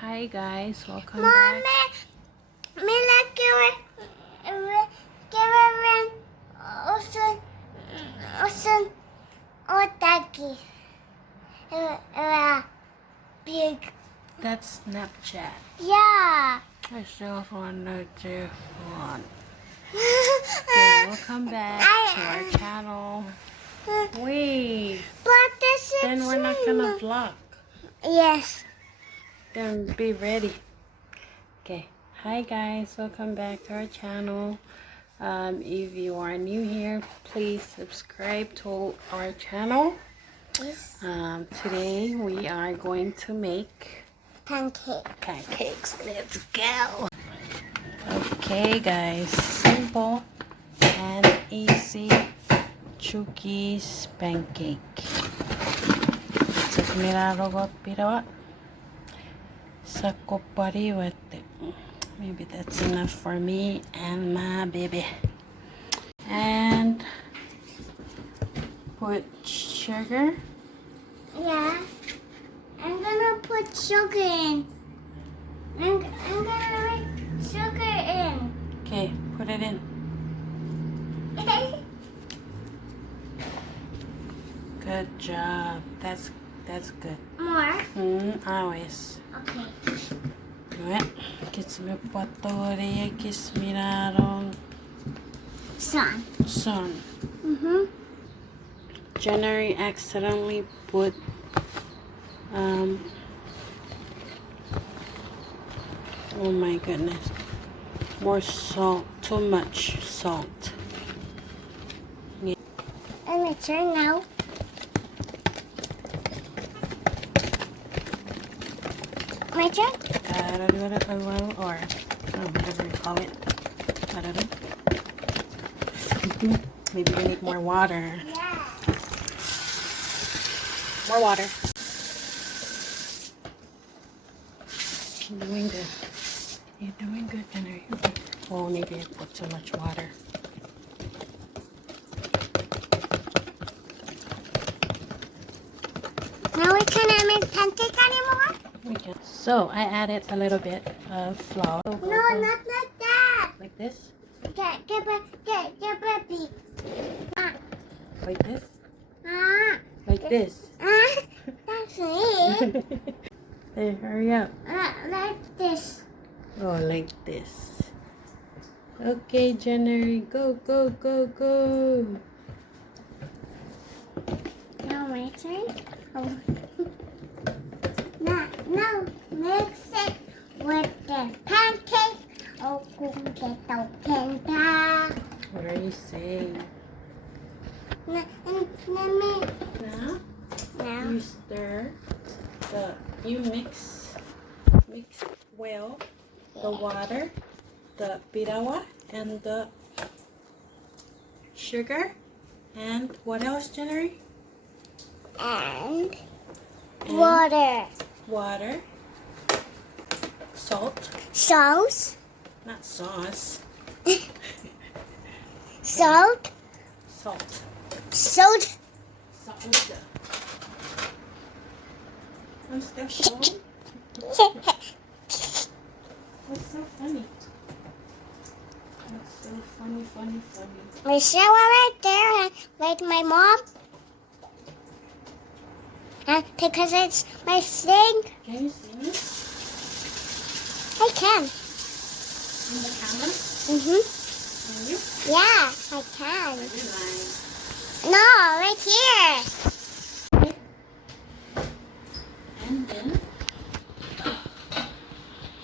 Hi guys, welcome Mommy, back. Mila Karen Osun Otaki. Big. That's Snapchat. Yeah. I still want to do one. Okay, welcome back to our channel. Wait, But this is. then we're not gonna vlog. Yes. Then be ready. Okay, hi guys, welcome back to our channel. If you are new here, please subscribe to our channel. Yes. Today we are going to make Pancakes. Let's go. Okay guys, simple and easy Chuki's pancake. Sakmirarogot pirawa. Sakopari wate. Maybe that's enough for me and my baby. And put sugar. Yeah. I'm gonna put sugar in. I'm gonna make sugar in. Okay, put it in. Good job. That's good. More. Always. Okay. Right. Kismi patori, kismirarong Sun. son. January accidentally put oh my goodness, more salt, too much salt. And my turn now. My turn? Or whatever you call it. I don't know. Maybe we need more water. Yeah. More water. You're doing good. You're doing good, January. Oh, maybe I put too much water. Now we cannot make pancake anymore? We can. So I added a little bit of flour. No, not like that. Like this. Get baby. Like this. Ah. Like this. That's it. Hey, hurry up. Like this. Oh, like this. Okay, January. Go, go, go, go. Now my turn. Oh. Now mix it with the pancake. Oh, kung keto kenta. What are you saying? Now, Now you stir you mix well the water, the pirawa, and the sugar, and what else, January? and And water, salt, sauce, not sauce, salt, salt, salt. salt. I'm still showing. What's so funny? That's so funny. My shower right there, like my mom. Because it's my thing. Can you see me I can. in the camera? Can you? Yeah, I can. You're lying. No, right here. And then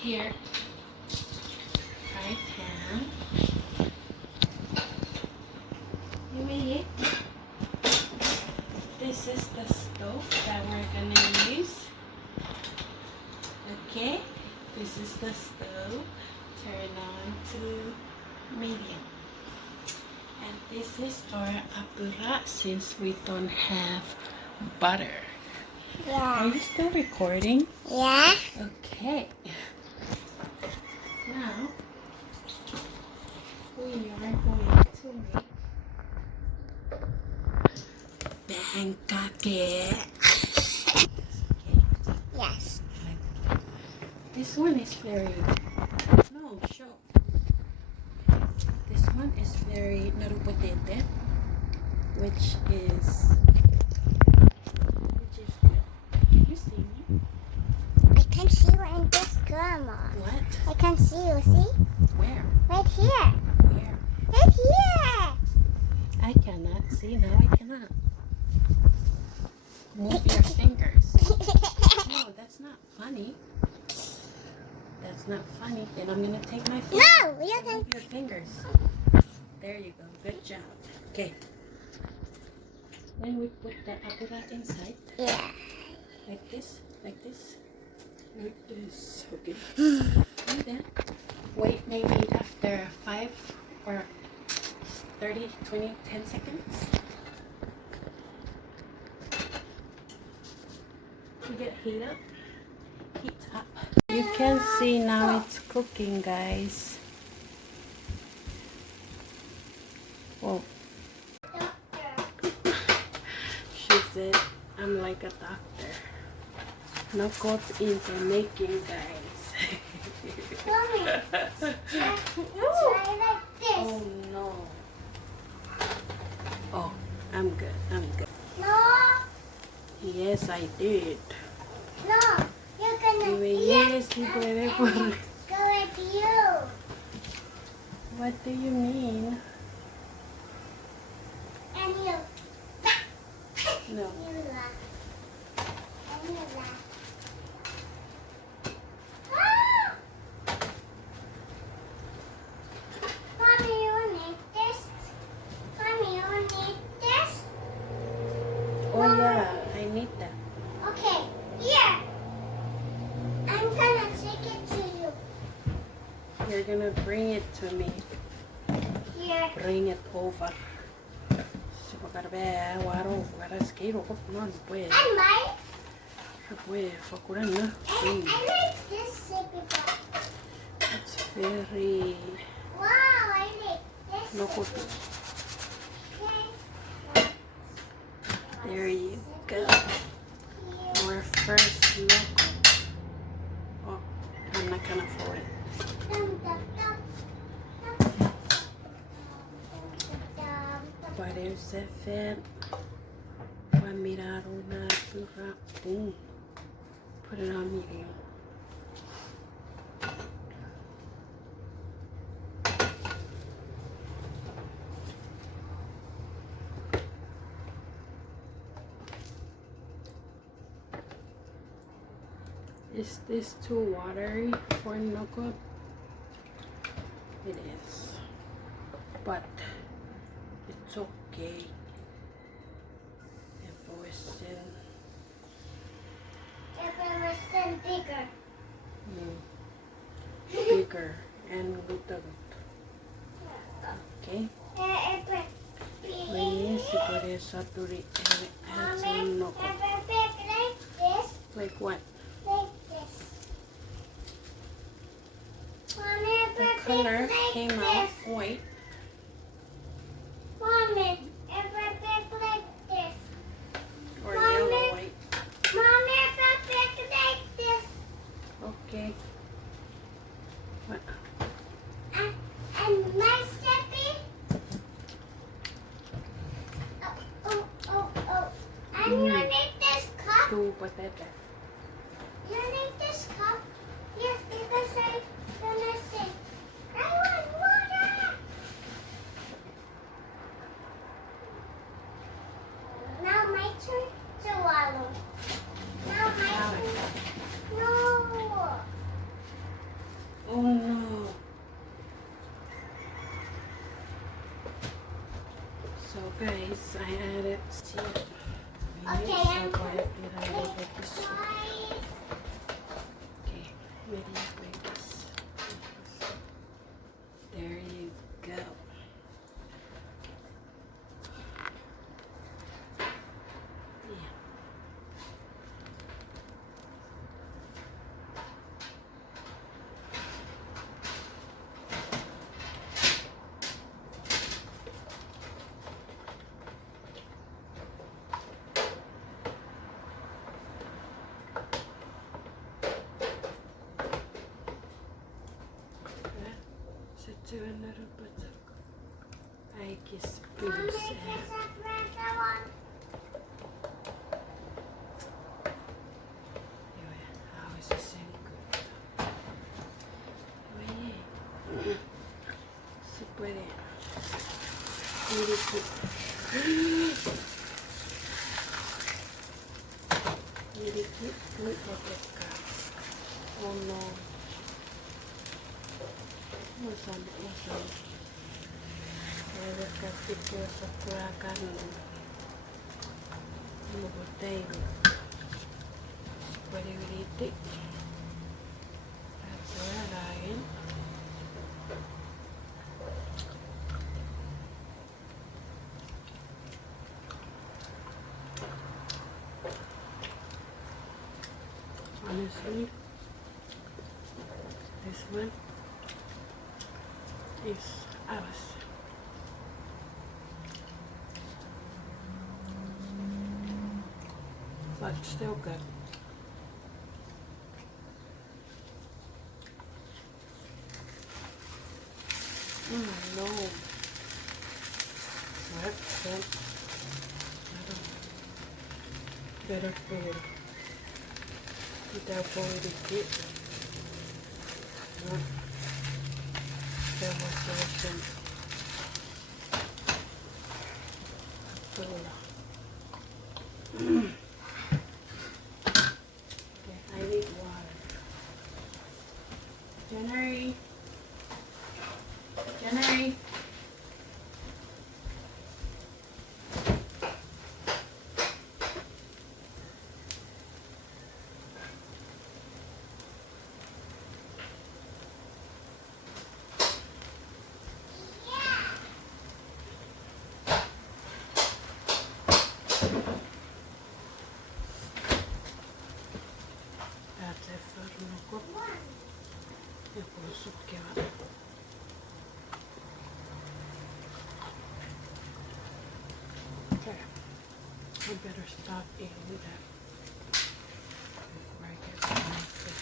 here, fry pan. You wait. This is the stove that we're gonna use. Okay, this is the stove. Turn on to medium. And this is our apura since we don't have butter. Are Yeah. you still recording? Yeah. Okay. Now, we are going to make pancake. Yes. This one is very, no, show. This one is very narupotete, which is good. Can you see me? I can see you in this camera. What? I can see you, see? Where? Right here. Where? Right here. I cannot see. No, I cannot. Move your fingers. No, that's not funny. That's not funny. Then I'm gonna take my fingers. No, you can. Move your fingers. There you go. Good job. Okay. Then we put the apura inside. Yeah. Like this. Like this. Like this. Okay. And then wait maybe after 5 or 30, 20, 10 seconds. To get heat up. You can see now it's cooking, guys. Whoa. She said I'm like a doctor. No caught into making, guys. Mommy, try like this. Oh no. Oh, I'm good. I'm good. No, Yes, I did. no, you're gonna. Yes, you puede por... Go with you. What do you mean? And you. No. You laugh. And you laugh. Ah! Mommy, you need this. Mommy, you need this. Oh yeah, I need that. Okay, here. I'm gonna take it to you. You're gonna bring it to me. Here. Bring it over. Si pakarbe waro wara skiro ko no puede. I like. Se puede fakuran na. I like this sippy cup. It's very Wow, I like this. no good. Okay. There you go. Here. Our first loco. Oh, I'm not gonna afford it. Dum, dum, dum. Parece ser. Voy a mirar una turra. Boom. Put it on medium. Is this too watery for Noko? It is. But it's okay. If it was If it was then bigger. bigger and good. Okay? If it Please, por eso aturi adds Mommy, un Noko. if it big like this, Like what? like this. Mommy, if The it color big like came this. out white. Mommy, if it big like this. Or Mommy. yellow white. Mommy, if it big like this. Okay. What? And my sippy. Oh. And you need this cup. Two patata. You need this cup. Yes, because I'm gonna say, I want water. Now my turn to swallow. Now my turn. No. Oh no. So guys, I added tea. Okay, I'm going to Twice. Okay, ready like this. There you go. Yeah. to another buttock. Like it's Mommy, pretty this sad. is the one. Anyway, how is this in good? Oye, si puede. Mire que muy acá. Oh no. Masama. Deve ficar tipo essa furaca no boteiro. Puede grite. That's where I am. Honestly, this one is ours. But still good. No. What? Better food. Without going to get. No. There was some food. Okay, I need water. January. That's it for the Eu posso quebrar. Okay. I better stop eating that before I get sick.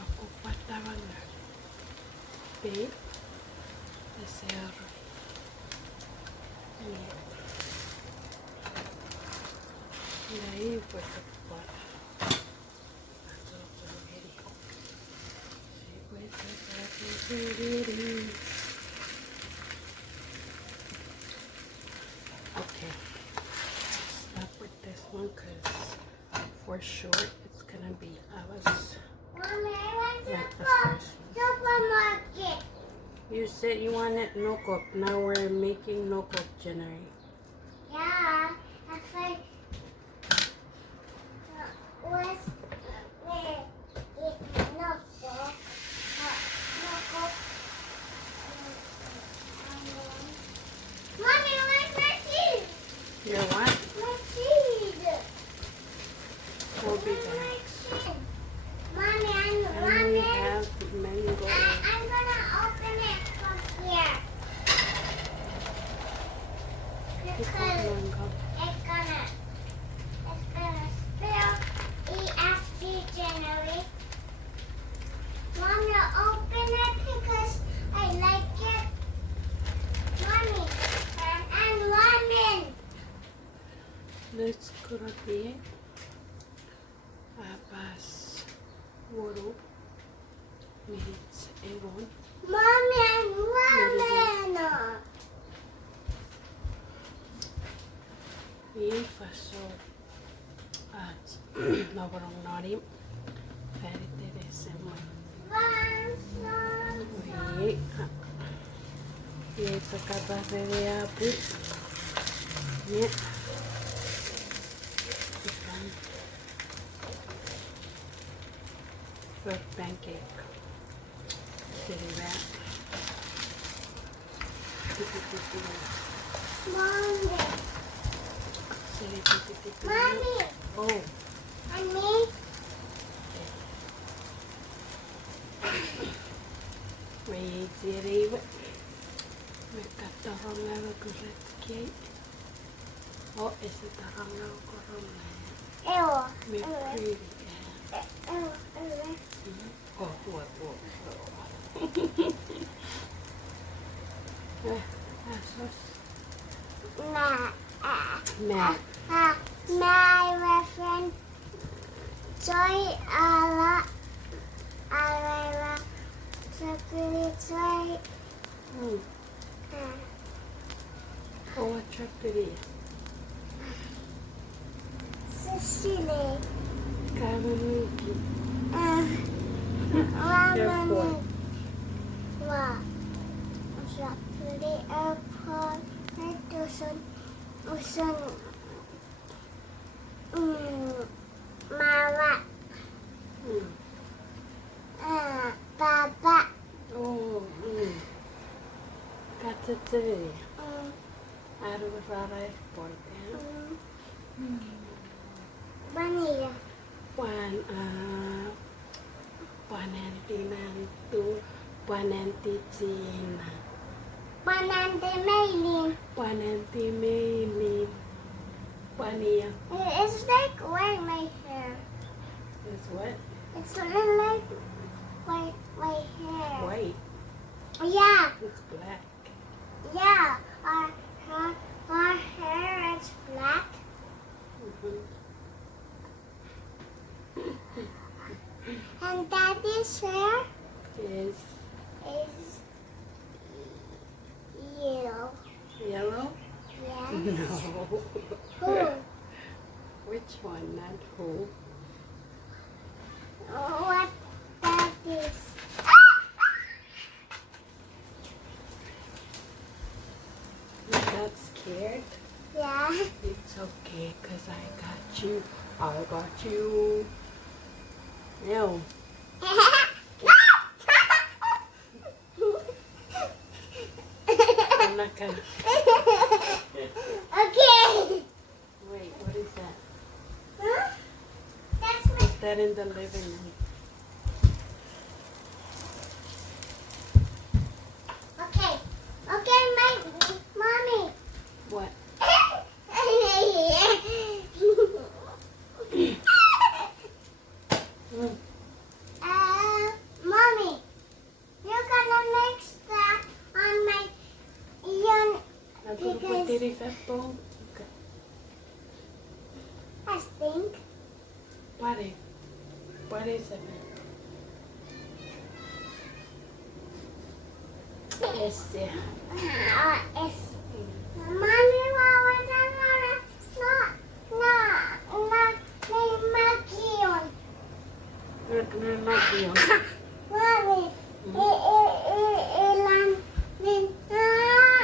Aku patah banget. Babe, desear. Y ahí pues para. Okay, stop with this one because for sure it's gonna be ours. Mommy, I want to Like the go first one. supermarket. You said you wanted no cook. Now we're making no cook, January. Yeah, that's like was where it not go. Mommy, where's my cheese? Your what? My cheese. Will be Where's back. my cheese? Mommy, And we have mango. I'm gonna open it from here. Pick up Because mango. it's gonna spill EFG January. Mommy, open it because I like it. Mommy, and lemon. Let's go to the Abbas Woro. Minutes Avon. Mommy, and lemon. We faso at Navarong Nari. Ferite de Semai. We ate a capaz de apple. Yeah. Fruit pancake. City wrap. Mommy, City. Mommy, Oh, and me. ei riive. Me katsotaan kyllä retki. Oh, ei se tarannaa koronaa. Joo. Me pyydetään. Oh, puo. Mä. My friend Joy alla chocolate Joy. Vad köpte vi? Cecily. Karamellki. Ramen. Wow. Chocolate apple. Usun. Mama. Papa. Oh, Katsotko vi? Arvoraara poikia. Vanilla. Panentitsina. Pananti mailin. Panentimeimin. Pania. It's like wearing my hair. Is what? It's like my hair. White. Yeah, It's black. yeah. Our hair is black. And Daddy's hair Is is yellow. yellow? Yes. No. Who? Which one? Not who. What Daddy's? You got scared? Yeah. It's okay, cause I got you. I got you. Ew. I'm not gonna. Okay. Wait, what is that? Huh? That's my. Put that in the living room. Okay. Okay, my mommy. What? Mommy, you're gonna mix that on my ear. I'm gonna put it in that bowl. Okay. I think. What is it? Este. It's Mommy, what was I Not you. Mommy,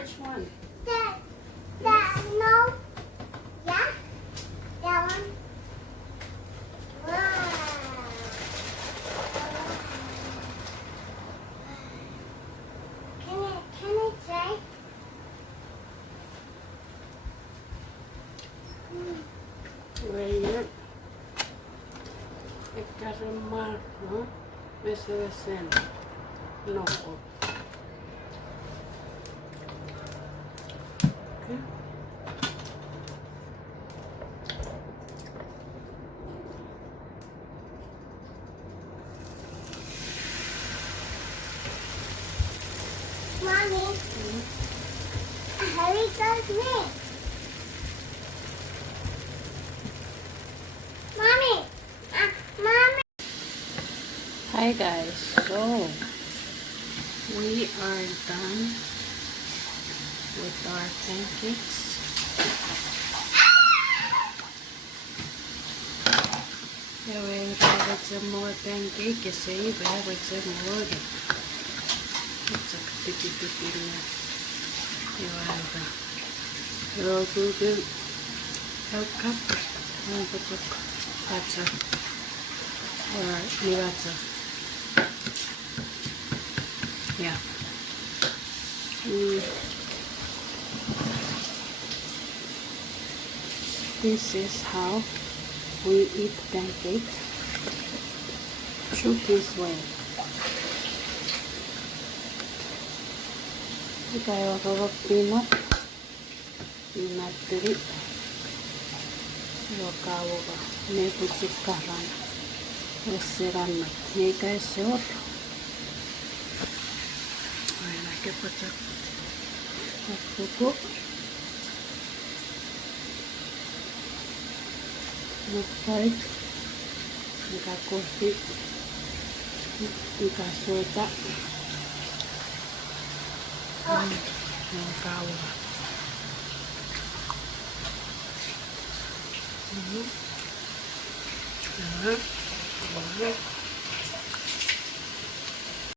Which one? that no, yeah, that one. Wow. Can I try? Wait. It doesn't matter, no? This is the same. No. Okay. Mommy, Harry does me. Mommy, Mommy. Hi guys, so we are done with our pancakes. Yeah, we have some more pancake, you see, we have some more. It's a picky you have raw Google help cup. That's a or Nivata. Yeah. This is how we eat pancakes. Shoot this way. Kayak orang peanut teri, kau ne pusik karan, reseran ne kayak seor. Aina ke pacak, aku Mukbait, ika kopi, ika soda, kawa. Boleh.